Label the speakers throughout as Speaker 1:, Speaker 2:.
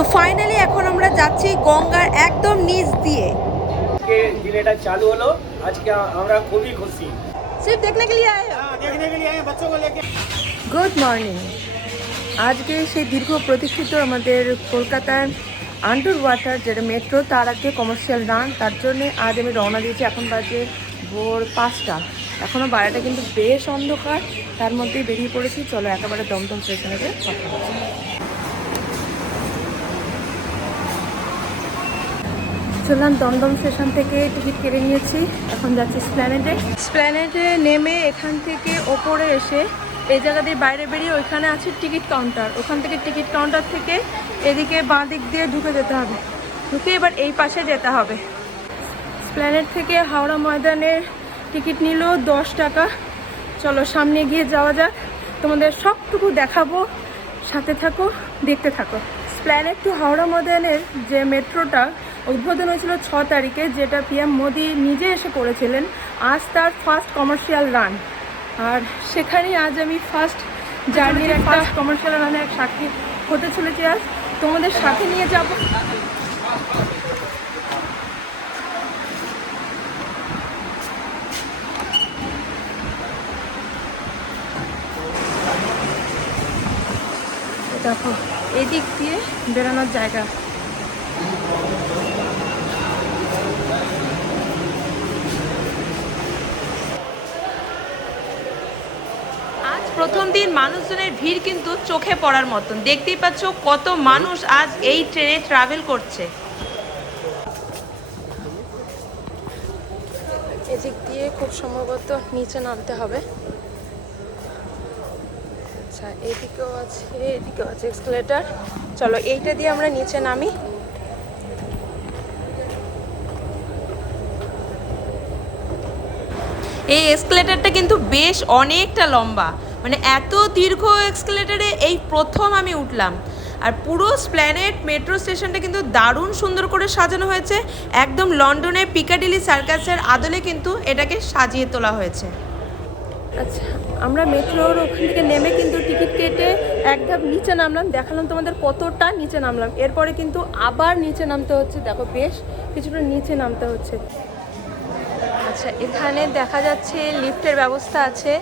Speaker 1: তো ফাইনালি এখন আমরা যাচ্ছি গঙ্গার একদম নিচ দিয়ে
Speaker 2: আজকে দিন এটা চালু হলো আজকে আমরা খুবই খুশি
Speaker 1: सिर्फ देखने के लिए आए हो
Speaker 2: हाँ, देखने के लिए आए हैं, बच्चों को लेके
Speaker 1: গুড মর্নিং আজকে সেই দীর্ঘ প্রতীক্ষিত আমাদের কলকাতার আন্ডার ওয়াটার যেটা মেট্রো তার আজকে কমার্শিয়াল রান তার জন্য আজ আমি রওনা দিয়েছি এখন বাজে ভোর পাঁচটা এখনও বাইরেটা কিন্তু বেশ অন্ধকার তার মধ্যেই বেরিয়ে পড়েছি চলো একেবারে দমদম স্টেশনে গিয়ে কথা চললাম দমদম স্টেশন থেকে টিকিট কেটে নিয়েছি। এখন যাচ্ছি স্প্ল্যানেডে স্প্ল্যানেডে নেমে এখান থেকে ওপরে এসে এই জায়গা দিয়ে বাইরে বেরিয়ে ওইখানে আছে টিকিট কাউন্টার। ওখান থেকে টিকিট কাউন্টার থেকে এদিকে বাঁ দিক দিয়ে ঢুকে যেতে হবে। ঢুকে এবার এই পাশে যেতে হবে। স্প্ল্যানেড থেকে হাওড়া ময়দানের টিকিট নিল দশ টাকা। চলো সামনে গিয়ে যাওয়া যাক। তোমাদের সবটুকু দেখাবো। সাথে থাকো, দেখতে থাকো। স্প্ল্যানেড টু হাওড়া ময়দানের যে মেট্রোটা উদ্বোধন হয়েছিল ছ তারিখে যেটা পিএম মোদি নিজে এসে করেছিলেন। আজ তার ফার্স্ট কমার্শিয়াল রান আর সেখানেই আজ আমি ফার্স্ট জার্নির একটা কমার্শিয়াল রানের এক সাক্ষী হতে চলেছি আজ। তোমাদের সাথে নিয়ে যাব। দেখো এদিক দিয়ে বেরোনোর জায়গা আজ প্রথম দিন মানুষজনের ভিড় কিন্তু চোখে পড়ার মতন। দেখতেই পাচ্ছ কত মানুষ আজ এই ট্রেনে ট্রাভেল করছে। এদিক দিয়ে খুব সম্ভবত নিচে নামতে হবে। আচ্ছা এদিকেও আছে এদিকেও আছে এক্সকেলেটার চলো, এইটা দিয়ে আমরা নিচে নামি। এই এসকেলেটারটা কিন্তু বেশ অনেকটা লম্বা। মানে এত দীর্ঘ এক্সকেলেটারে এই প্রথম আমি উঠলাম। আর পুরো স্প্ল্যানেট মেট্রো স্টেশনটা কিন্তু দারুণ সুন্দর করে সাজানো হয়েছে। একদম লন্ডনের পিকাডিলি সার্কাসের আদলে কিন্তু এটাকে সাজিয়ে তোলা হয়েছে। আচ্ছা আমরা মেট্রোর ওখান থেকে নেমে কিন্তু টিকিট কেটে এক ধাপ নিচে নামলাম। দেখালাম তোমাদের কতটা নিচে নামলাম। এরপরে কিন্তু আবার নিচে নামতে হচ্ছে। দেখো বেশ কিছুটা নিচে নামতে হচ্ছে। আচ্ছা এখানে দেখা যাচ্ছে লিফটের ব্যবস্থা আছে।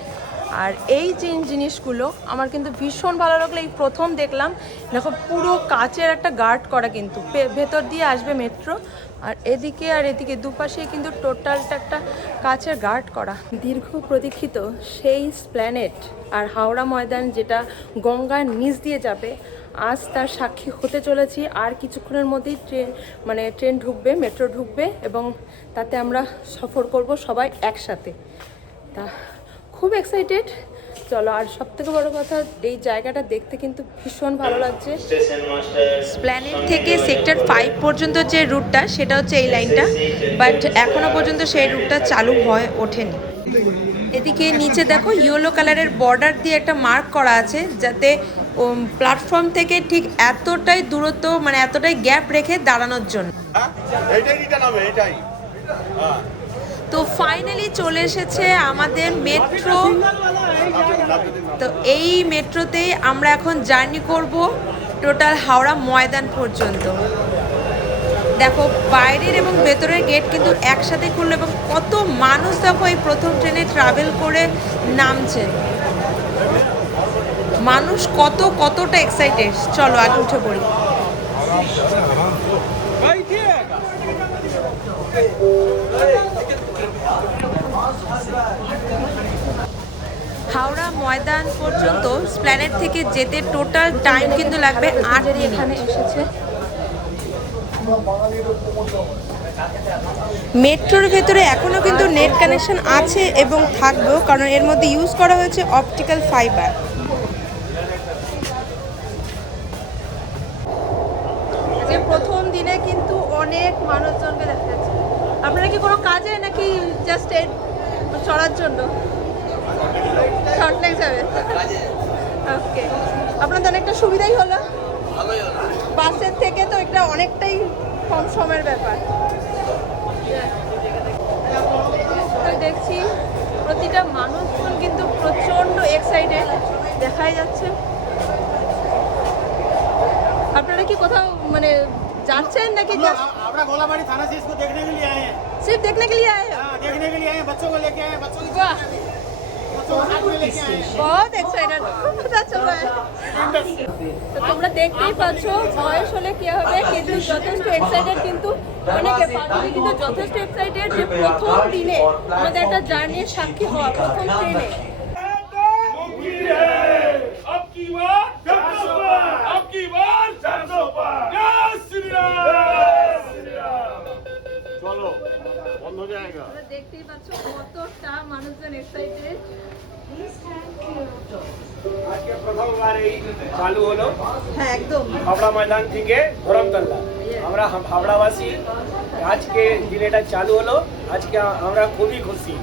Speaker 1: আর এই যে জিনিসগুলো আমার কিন্তু ভীষণ ভালো লাগল। এই প্রথম দেখলাম, দেখো, পুরো কাচের একটা গার্ড করা কিন্তু। ভেতর দিয়ে আসবে মেট্রো, আর এদিকে আর এদিকে দুপাশে কিন্তু টোটালটা একটা কাচের গার্ড করা। দীর্ঘ প্রতীক্ষিত সেই স্প্ল্যানেট আর হাওড়া ময়দান যেটা গঙ্গার নিচ দিয়ে যাবে, আজ তার সাক্ষী হতে চলেছি। আর কিছুক্ষণের মধ্যেই ট্রেন মানে ট্রেন ঢুকবে, মেট্রো ঢুকবে এবং তাতে আমরা সফর করব সবাই একসাথে। তা খুব এক্সাইটেড চলো আর সব থেকে বড় কথা এই জায়গাটা দেখতে কিন্তু ভীষণ ভালো লাগছে। প্ল্যানেট থেকে সেক্টর ফাইভ পর্যন্ত যে রুটটা সেটা হচ্ছে এই লাইনটা বাট এখনও পর্যন্ত সেই রুটটা চালু হয় ওঠেনি। এদিকে নিচে দেখো ইয়েলো কালারের বর্ডার দিয়ে একটা মার্ক করা আছে যাতে প্ল্যাটফর্ম থেকে ঠিক এতটাই দূরত্ব মানে এতটাই গ্যাপ রেখে দাঁড়ানোর জন্য।
Speaker 3: হ্যাঁ এটাই হ্যাঁ।
Speaker 1: তো ফাইনালি চলে এসেছে আমাদের মেট্রো তো এই মেট্রোতেই আমরা এখন জার্নি করব টোটাল হাওড়া ময়দান পর্যন্ত। দেখো, বাইরের এবং ভেতরের গেট কিন্তু একসাথে খুললো এবং কত মানুষ দেখো এই প্রথম ট্রেনে ট্রাভেল করে নামছে। মানুষ কত, কতটা এক্সাইটেড চলো, আগে উঠে পড়ি। হাওড়া ময়দান পর্যন্ত স্প্ল্যানেট থেকে যেতে টোটাল টাইম কিন্তু লাগবে আট এখানে এসেছে। মেট্রোর ভেতরে এখনও কিন্তু নেট কানেকশন আছে এবং থাকবেও, কারণ এর মধ্যে ইউজ করা হয়েছে অপটিক্যাল ফাইবার। প্রথম দিনে কিন্তু অনেক মানুষজনকে দেখা যাচ্ছে। আপনারা কি কোনো কাজে নাকি জাস্ট চড়ার জন্য? শর্ট লেগ যাবে ওকে আপনাদের অনেকটা সুবিধাই হলো বাসের থেকে তো এটা অনেকটাই কম সময়ের ব্যাপার আমি দেখছি প্রতিটা মানুষজন কিন্তু প্রচণ্ড এক্সাইটেড দেখাই যাচ্ছে আপনারা কি কোথাও মানে যাচ্ছেন নাকি
Speaker 4: हम लोग- अपना गोलाबाड़ी थाना से इसको देखने के लिए आए हैं
Speaker 1: सिर्फ देखने के लिए आए हो
Speaker 4: हाँ, देखने के लिए आए हैं बच्चों को लेके आए हैं बच्चों को
Speaker 1: বহুত এক্সাইটেড। তো তোমরা দেখতেই পাচ্ছ বয়স হলে কি হবে কিন্তু যথেষ্ট এক্সাইটেড কিন্তু অনেকে পার্টি কিন্তু যথেষ্ট এক্সাইটেড যে প্রথম দিনে আমাদের একটা জার্নির সাক্ষী হওয়া প্রথম ট্রেনে দেখতেই পাচ্ছ কতটা মানুষজন এক্সাইটেড
Speaker 2: প্রথমবার এই চালু হলো
Speaker 1: হ্যাঁ একদম।
Speaker 2: ময়দান থেকে ধরমতলা। আমরা হা- হাবড়াবাসী আজকে দিন চালু হলো। আজকে আমরা খুবই খুশি।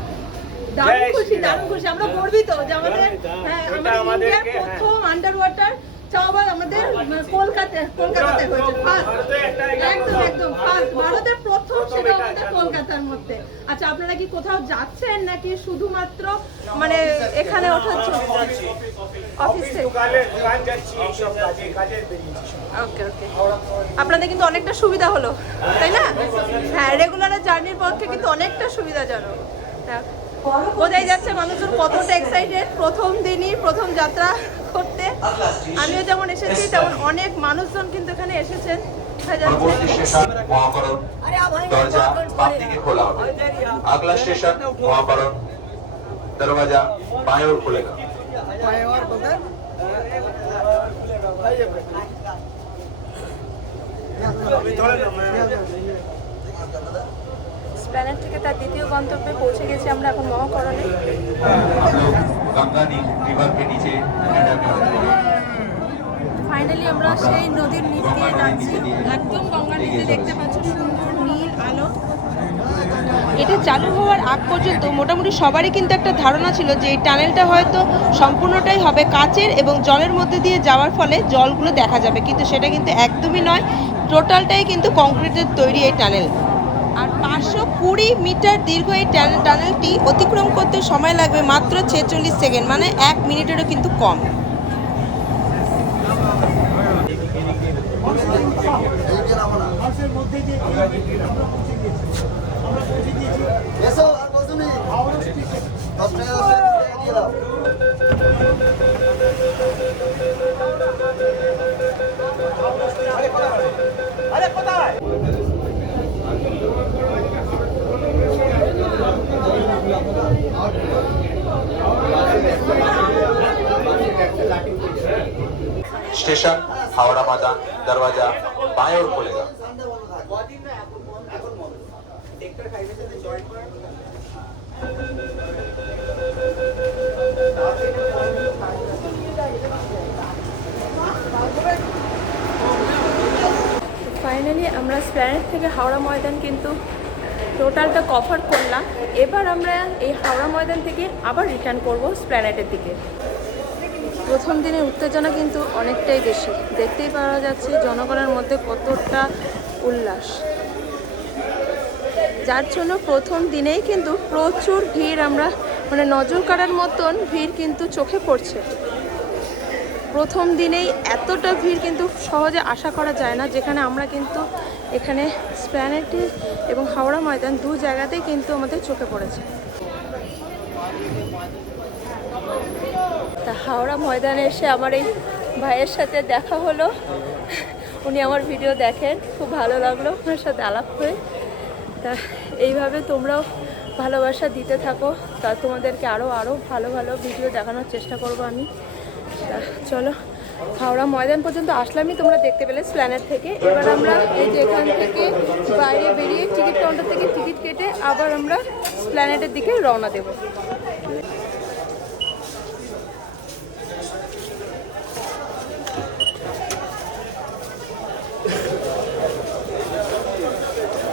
Speaker 1: দারুণ খুশি দারুণ খুশি। আমরা গর্বিত যে আমাদের হ্যাঁ আমাদের
Speaker 2: হ্যাঁ।
Speaker 1: প্রথম আন্ডার ওয়াটার চাওয়াল আমাদের কলকাতায় কলকাতাতে হয়েছে ফার্স্ট।
Speaker 2: ভারতে একটা এটা
Speaker 1: একদম একদম ফার্স্ট। ভারতের প্রথম সেটা আমাদের কলকাতার মধ্যে। আচ্ছা আপনারা কি কোথাও যাচ্ছেন নাকি শুধুমাত্র মানে এখানে ওঠার জন্য অফিস ওকে ওকে। আপনাদের কিন্তু অনেকটা সুবিধা হলো তাই না? হ্যাঁ রেগুলার জার্নির পক্ষে কিন্তু অনেকটা সুবিধাজনক। হ্যাঁ। বোঝাই যাচ্ছে মানুষজন কতটা এক্সাইটেড প্রথম দিনই প্রথম যাত্রা করতে। আমিও যেমন এসেছি তেমন অনেক মানুষজন কিন্তু এখানে এসেছেন।
Speaker 5: পরবর্তী স্টেশন মহাকরণ দরজা বাম দিকে খোলা হবে। আগলা স্টেশন মহাকরণ দরওয়াজা বাঁয়ে ওর খুলেगा
Speaker 1: প্ল্যানেট থেকে তার দ্বিতীয় গন্তব্যে পৌঁছে গেছি আমরা এখন মহাকরণে। ফাইনালি আমরা সেই নদীর নিচ দিয়ে যাচ্ছি। একদম গঙ্গা নদীতে দেখতে পাচ্ছি সুন্দর নীল আলো। এটা চালু হওয়ার আগ পর্যন্ত মোটামুটি সবারই কিন্তু একটা ধারণা ছিল যে এই টানেলটা হয়তো সম্পূর্ণটাই হবে কাচের এবং জলের মধ্যে দিয়ে যাওয়ার ফলে জলগুলো দেখা যাবে। কিন্তু সেটা কিন্তু একদমই নয় টোটালটাই কিন্তু কংক্রিটের তৈরি এই টানেল। কুড়ি মিটার দীর্ঘ এই টানেল টানেলটি অতিক্রম করতে সময় লাগবে মাত্র ছেচল্লিশ সেকেন্ড মানে এক মিনিটেরও কিন্তু কম।
Speaker 5: স্টেশন হাওড়া মাদান দরওয়াজা বায়োর খোলেগা
Speaker 1: ফাইনালি আমরা স্প্ল্যানেট থেকে হাওড়া ময়দান কিন্তু টোটালটা কভার করলাম। এবার আমরা এই হাওড়া ময়দান থেকে আবার রিটার্ন করব স্প্ল্যানেটের দিকে। প্রথম দিনের উত্তেজনা কিন্তু অনেকটাই বেশি। দেখতেই পাওয়া যাচ্ছে জনগণের মধ্যে কতটা উল্লাস। যার জন্য প্রথম দিনেই কিন্তু প্রচুর ভিড় আমরা মানে নজর কাড়ার মতন ভিড় কিন্তু চোখে পড়ছে। প্রথম দিনেই এতটা ভিড় কিন্তু সহজে আশা করা যায় না, যেখানে আমরা কিন্তু এখানে স্প্ল্যানেটে এবং হাওড়া ময়দান দু জায়গাতেই কিন্তু আমাদের চোখে পড়েছে। তা হাওড়া ময়দানে এসে আমার এই ভাইয়ের সাথে দেখা হলো। উনি আমার ভিডিও দেখেন, খুব ভালো লাগল ওনার সাথে আলাপ হয়ে। তা এইভাবে তোমরাও ভালোবাসা দিতে থাকো, তা তোমাদেরকে আরও আরও ভালো ভালো ভিডিও দেখানোর চেষ্টা করব আমি। তা চলো, হাওড়া ময়দান পর্যন্ত আসলামই, তোমরা দেখতে পেলে স্প্ল্যানেট থেকে। এবার আমরা এই যে এখান থেকে বাইরে বেরিয়ে টিকিট কাউন্টার থেকে টিকিট কেটে আবার আমরা স্প্ল্যানেটের দিকে রওনা দেবো।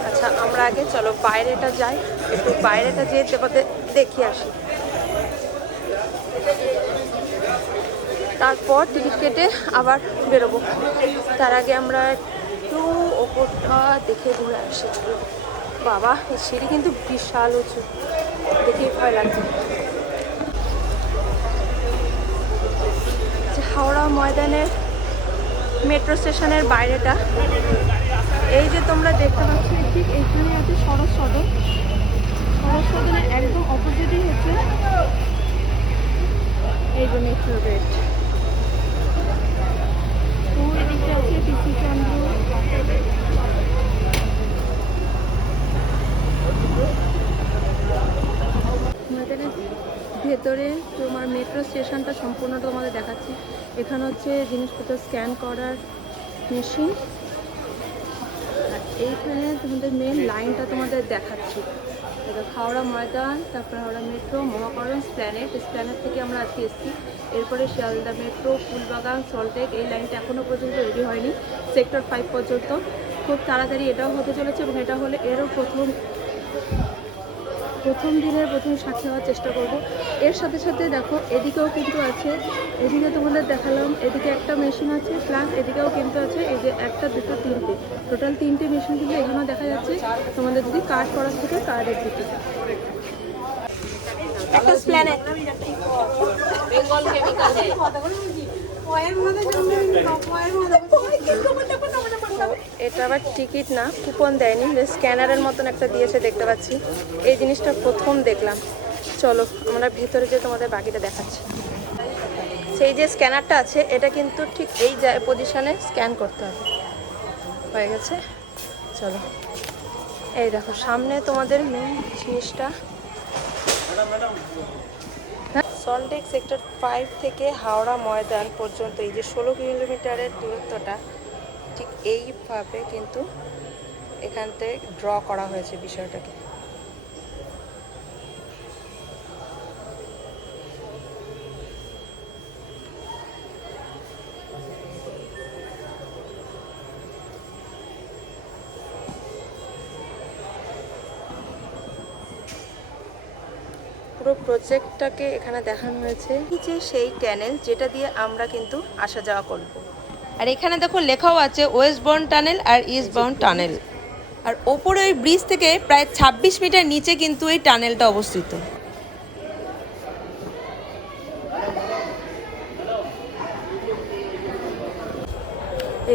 Speaker 1: আচ্ছা আমরা আগে চলো বাইরেটা যাই। একটু বাইরেটা যেয়ে দেখি আসি। তারপর টিকিট কেটে আবার বেরোবো। তার আগে আমরা একটু ওপরটা দেখে ঘুরে আসি। বাবা সিঁড়ি কিন্তু বিশাল উঁচু। দেখেই ভয় লাগছে। হাওড়া ময়দানের মেট্রো স্টেশনের বাইরেটা। এই যে তোমরা দেখতে পাচ্ছ ঠিক এইখানে আছে শরৎ সদন শরৎ সদনের একদম অপোজিটই হচ্ছে এই যে মেট্রো রেট তো এদিকে আছে পিসি চন্দ্র ময়দানের ভেতরে তোমার মেট্রো স্টেশনটা সম্পূর্ণ তোমাদের দেখাচ্ছি। এখানে হচ্ছে জিনিসপত্র স্ক্যান করার মেশিন। আর এইখানে তোমাদের মেন লাইনটা তোমাদের দেখাচ্ছি। হাওড়া ময়দান, তারপরে হাওড়া মেট্রো মহাকরণ স্প্ল্যানেট। স্প্ল্যানেট থেকে আমরা আজকে এসেছি। এরপরে শিয়ালদা মেট্রো ফুলবাগান সল্টেক এই লাইনটা এখনও পর্যন্ত রেডি হয়নি। সেক্টর ফাইভ পর্যন্ত। খুব তাড়াতাড়ি এটাও হতে চলেছে এবং এটা হলে এরও প্রথম প্রথম দিনের প্রথম সাক্ষী হওয়ার চেষ্টা করব। এর সাথে সাথে দেখো এদিকেও কিন্তু আছে এদিকে তোমাদের দেখালাম এদিকে একটা মেশিন আছে প্লাস এদিকেও কিন্তু আছে এই যে একটা দুটো তিনটে। টোটাল তিনটে মেশিন কিন্তু এখানেও দেখা যাচ্ছে। তোমাদের যদি কার্ড করার থেকে কার্ডের দিকে একটা প্ল্যানেট বেঙ্গল কেমিক্যাল এটা আবার টিকিট না, কুপন দেয়নি স্ক্যানারের মতন একটা দিয়েছে দেখতে পাচ্ছি। এই জিনিসটা প্রথম দেখলাম। চলো, আমরা ভেতরে যে তোমাদের বাকিটা দেখাচ্ছি। সেই যে স্ক্যানারটা আছে, এটা কিন্তু ঠিক এই পজিশনে স্ক্যান করতে হবে। হয়ে গেছে? চলো। এই দেখো, সামনে তোমাদের মেন জিনিসটা। সল্টেক সেক্টর ফাইভ থেকে হাওড়া ময়দান পর্যন্ত, এই যে ষোলো কিলোমিটারের দূরত্বটা ঠিক এইভাবে কিন্তু এখান থেকে ড্র করা হয়েছে বিষয়টাকে। পুরো প্রজেক্টটাকে এখানে দেখানো হয়েছে। যে সেই ট্যানেল যেটা দিয়ে আমরা কিন্তু আসা যাওয়া করব। আর এখানে দেখো লেখাও আছে ওয়েস্ট বাউন্ড টানেল আর ইস্ট বাউন্ড টানেল। আর ওপরে ওই ব্রিজ থেকে প্রায় ছাব্বিশ মিটার নিচে কিন্তু এই টানেলটা অবস্থিত।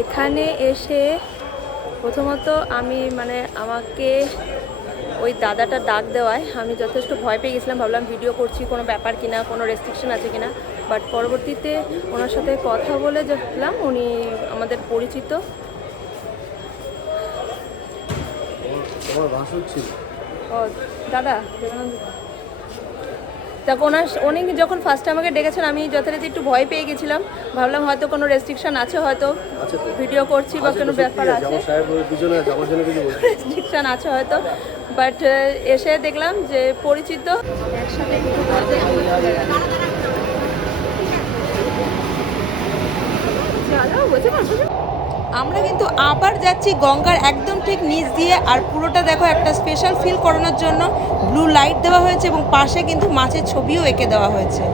Speaker 1: এখানে এসে প্রথমত আমি মানে আমাকে ওই দাদাটা ডাক দেওয়ায় আমি যথেষ্ট ভয় পেয়ে গেছিলাম, ভাবলাম ভিডিও করছি, কোনো ব্যাপার কিনা, কোনো রেস্ট্রিকশন আছে কিনা। বাট পরবর্তীতে ওনার সাথে কথা বলে দেখলাম উনি আমাদের পরিচিত। ও দাদা। দেখো ওনার উনি যখন ফার্স্ট আমাকে ডেকেছেন আমি যথারীতি একটু ভয় পেয়ে গেছিলাম। ভাবলাম হয়তো কোনো রেস্ট্রিকশন আছে হয়তো ভিডিও করছি বা কোনো ব্যাপার আছে। রেস্ট্রিকশন আছে হয়তো বাট এসে দেখলাম যে পরিচিত। একসাথে দুটো দরজাই খুলে চলে গেল। চলো, বুঝতে পারছ? আমরা কিন্তু আবার যাচ্ছি গঙ্গার একদম ঠিক নিচ দিয়ে, আর পুরোটা দেখো একটা স্পেশাল ফিল করানোর জন্য ব্লু লাইট দেওয়া হয়েছে এবং পাশে কিন্তু মাছের ছবিও এঁকে দেওয়া হয়েছে।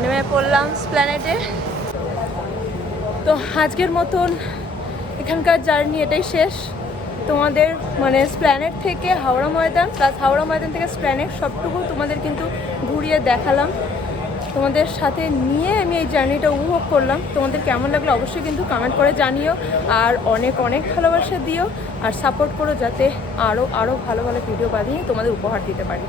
Speaker 1: নেমে পড়লাম স্প্ল্যানেটে তো আজকের মতন এখানকার জার্নি এটাই শেষ। তোমাদের মানে স্প্ল্যানেট থেকে হাওড়া ময়দান প্লাস হাওড়া ময়দান থেকে স্প্ল্যানেট সবটুকু তোমাদের কিন্তু ঘুরিয়ে দেখালাম। তোমাদের সাথে নিয়ে আমি এই জার্নিটা উপভোগ করলাম। তোমাদের কেমন লাগল অবশ্যই কিন্তু কমেন্ট করে জানিও। আর অনেক অনেক ভালোবাসা দিও। আর সাপোর্ট করো যাতে আরও আরও ভালো ভালো ভিডিও বানিয়ে তোমাদের উপহার দিতে পারি।